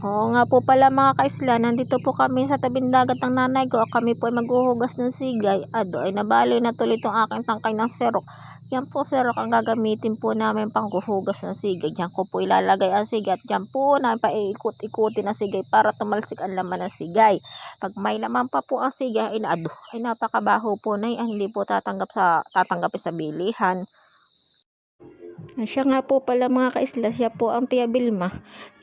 Oo nga po pala mga kaisla, nandito po kami sa tabing dagat ng nanay ko. Kami po ay maghuhugas ng sigay. Ado ay nabali na tuloy itong aking tangkay ng serok. Yan po serok ang gagamitin po namin panghuhugas ng sigay. Diyan ko po ilalagay ang sigay at diyan po namin paiikot-ikutin ang sigay para tumalsik ang laman ng sigay. Pag may laman pa po ang sigay ay napakabaho po na yan. Hindi po tatanggapin sa bilihan. Siya nga po pala mga kaisla, siya po ang Tia Vilma.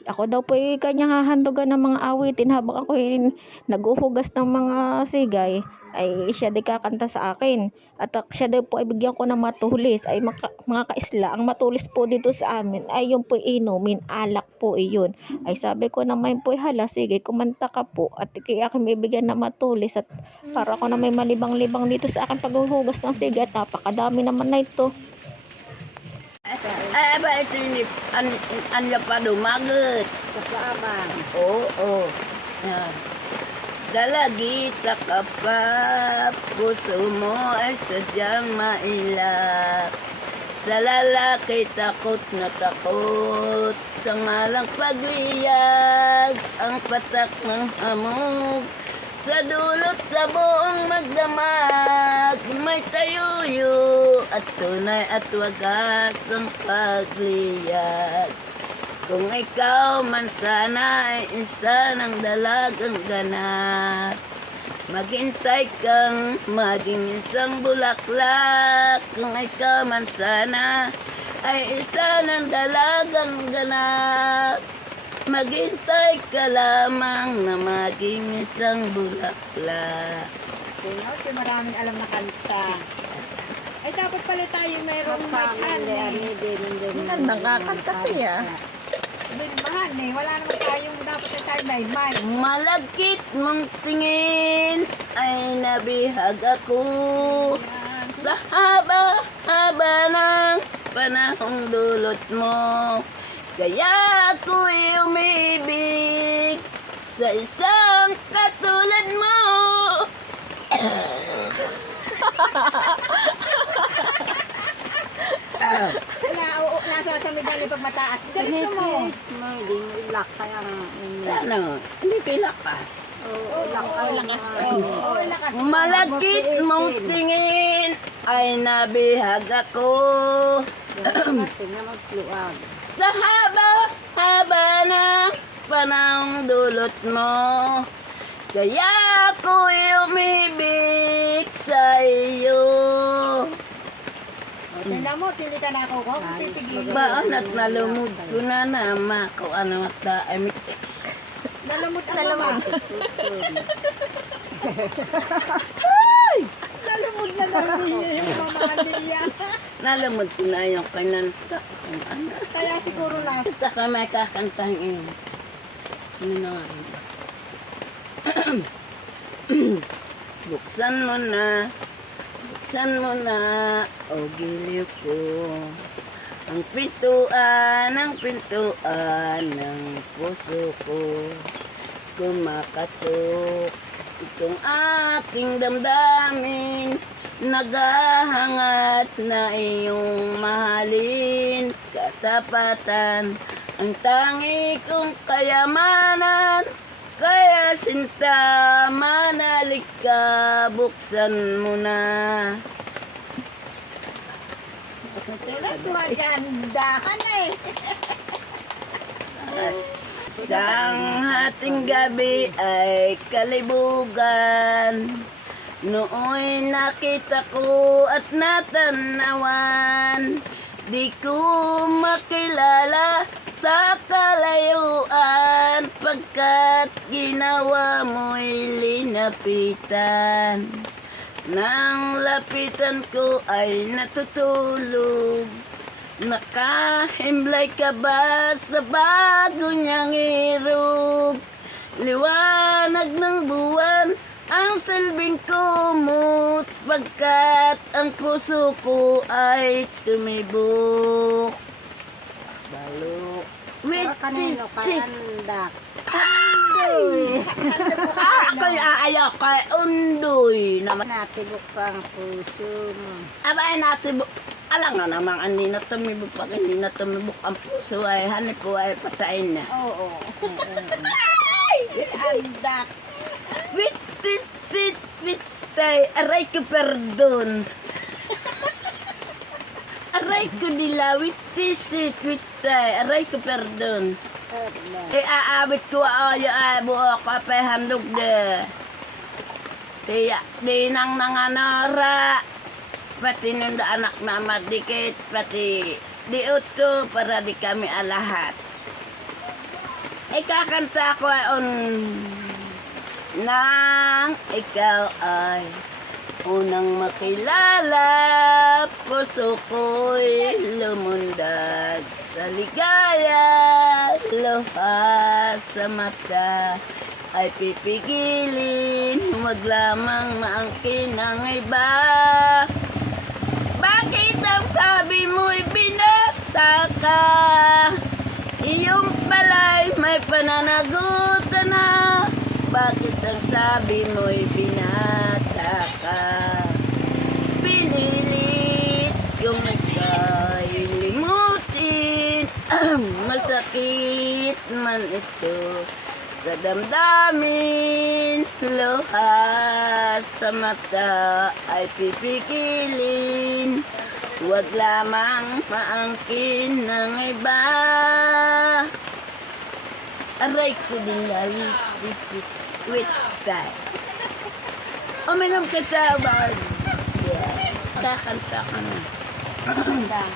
Ako daw po ay kanyang hahandugan ng mga awitin habang ako ay naghuhugas ng mga sigay, ay siya di kakanta sa akin. At siya daw po ay bigyan ko ng matulis. Ay mga kaisla, ang matulis po dito sa amin ay yung po inumin, alak po iyon. Ay sabi ko naman po, hala sige, kumanta ka po at kaya akin bibigyan ng matulis at para ako na may malibang-libang dito sa akin paghuhugas ng sigay at napakadami naman na ito. Ay, ba ito yung anya pa dumagot. Kapaabang. Oo. Dalagita ka pa, puso mo ay sadyang mailap. Sa lalaki takot na takot, sa ngalang pagliyag, ang patak ng hamog. Sa dulot sa buong magdamag, may tayuyo at tunay at wagas ang pagliyag. Kung ikaw man sana ay isa ng dalagang ganap, maghintay kang maging isang bulaklak. Kung ikaw man sana ay isa ng dalagang ganap, maghintay ka lamang na maging isang bulaklak. Kaya maraming alam na kanta. Ay dapat pala tayo mayroong mic. Nakakanta siya. Bilmahan eh. Wala naman tayong dapat na tayo may mic. Malagkit mong tingin ay nabihag ako sa haba-haba ng panahong dulot mo. Kaya ako'y umibig sa isang katulad mo. Nasa sa medali pag mataas. Diretso mo. Hindi ilak kaya ano, hindi kilakas. Lakas. Lakas. Malagkit mong tingin ay nabihag ako sa haba-haba ng panahong dulot mo. Kaya ako'y umibig sa iyo. Tanda mo, hindi ka na ako ko. Pipigilin. Baan at nalumod ko na nama kung ano at daimik. Nalamot ang mama. Nalamot na daw niya yung mama niya. Nalumod ko na yung kananta. Ano? Kaya siguro last. Kita ka may kakantahin. Ano na nga? Buksan mo na, o giliw ko, ang pintuan ng puso ko. Kumakatok itong aking damdamin, naghahangat na iyong mahalin. Katapatan ang tangi kong kayamanan. Kaya sinta, manalik ka, buksan mo na. Maganda ka na eh. Sang hating gabi ay kalibugan, nooy nakita ko at natanawan. Di ko makilala sa kalayuan, pagkat ginawa mo'y linapitan. Nang lapitan ko ay natutulog. Nakahimlay ka ba sa bago niyang irog? Liwanag ng buwan ang silbing kumot, pagkat ang puso ko ay tumibok. Balok with Kanino ka tisik. andak? Ako'y aayaw kay undoy naman. Natibok pa ang puso mo. Abay natibok. Kala nga namang hindi na tumibok pag hindi na tumibok ang puso ay hanip po ay patayin na. Oo. Andak. Witisit, witay, aray ko perdon. Aray ko nila, witisit, witay, aray ko perdon. Aabit ko ayo ay buo ka pa handog de. Tiya, di nang nanganara. Pati nung anak na madikit, pati di uto para di kami alahat. Kakanta ko ay nang ikaw ay unang makilala, puso ko'y lumundag sa ligaya, luha sa mata ay pipigilin, huwag lamang maangkin ang iba. Bakit ang sabi mo'y binata ka? Iyong pala'y may pananagutan na. Bakit ang sabi mo'y binata ka? Pinilit kung ika'y limutin. Masakit man ito sa damdamin, luha sa mata ay pipigilin, huwag lamang maangkin ng iba. Aray ko din lali, visit with that. Uminom ka tawag. Kakanta ka na. Andak.